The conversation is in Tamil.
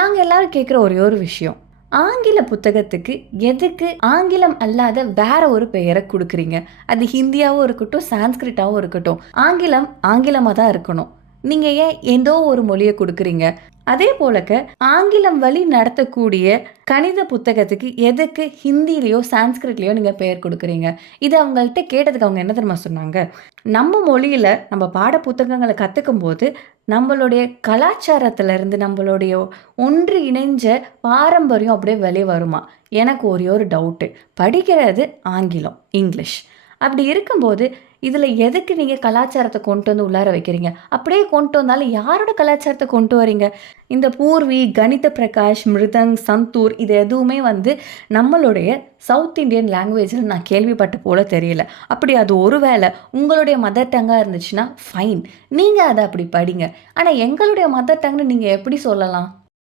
நாங்கள் எல்லாரும் கேட்குற ஒரே ஒரு விஷயம், ஆங்கில புத்தகத்துக்கு எதுக்கு ஆங்கிலம் அல்லாத வேற ஒரு பெயரை கொடுக்குறீங்க? அது ஹிந்தியாவும் இருக்கட்டும், சான்ஸ்கிரிட்டாவும் இருக்கட்டும். ஆங்கிலம் ஆங்கிலமாக தான் இருக்கணும். நீங்கள் ஏன் ஏதோ ஒரு மொழியை கொடுக்குறீங்க? அதே போலக்க ஆங்கிலம் வழி நடத்தக்கூடிய கணித புத்தகத்துக்கு எதுக்கு ஹிந்திலேயோ சான்ஸ்கிரிட்லேயோ நீங்கள் பெயர் கொடுக்குறீங்க? இதை அவங்கள்ட்ட கேட்டதுக்கு அவங்க என்ன தெரியுமா சொன்னாங்க? நம்ம மொழியில் நம்ம பாட புத்தகங்களை கற்றுக்கும் போது நம்மளுடைய கலாச்சாரத்திலேருந்து நம்மளுடைய ஒன்று இணைஞ்ச பாரம்பரியம் அப்படியே வெளியே வருமா. எனக்கு ஒரே ஒரு டவுட்டு, படிக்கிறது ஆங்கிலம் இங்கிலீஷ், அப்படி இருக்கும்போது இதில் எதுக்கு நீங்கள் கலாச்சாரத்தை கொண்டு வந்து உள்ளார வைக்கிறீங்க? அப்படியே கொண்டு வந்தாலும் யாரோட கலாச்சாரத்தை கொண்டு வரீங்க? இந்த பூர்வி, கணித பிரகாஷ், மிருதங், சந்தூர் இது எதுவுமே வந்து நம்மளுடைய சவுத் இண்டியன் லாங்குவேஜில் நான் கேள்விப்பட்ட போல தெரியல. அப்படி அது ஒரு வேளை உங்களுடைய மதர் டங்காக இருந்துச்சுன்னா ஃபைன், நீங்கள் அதை அப்படி படிங்க. ஆனால் எங்களுடைய மதர் டங்னு நீங்கள் எப்படி சொல்லலாம்?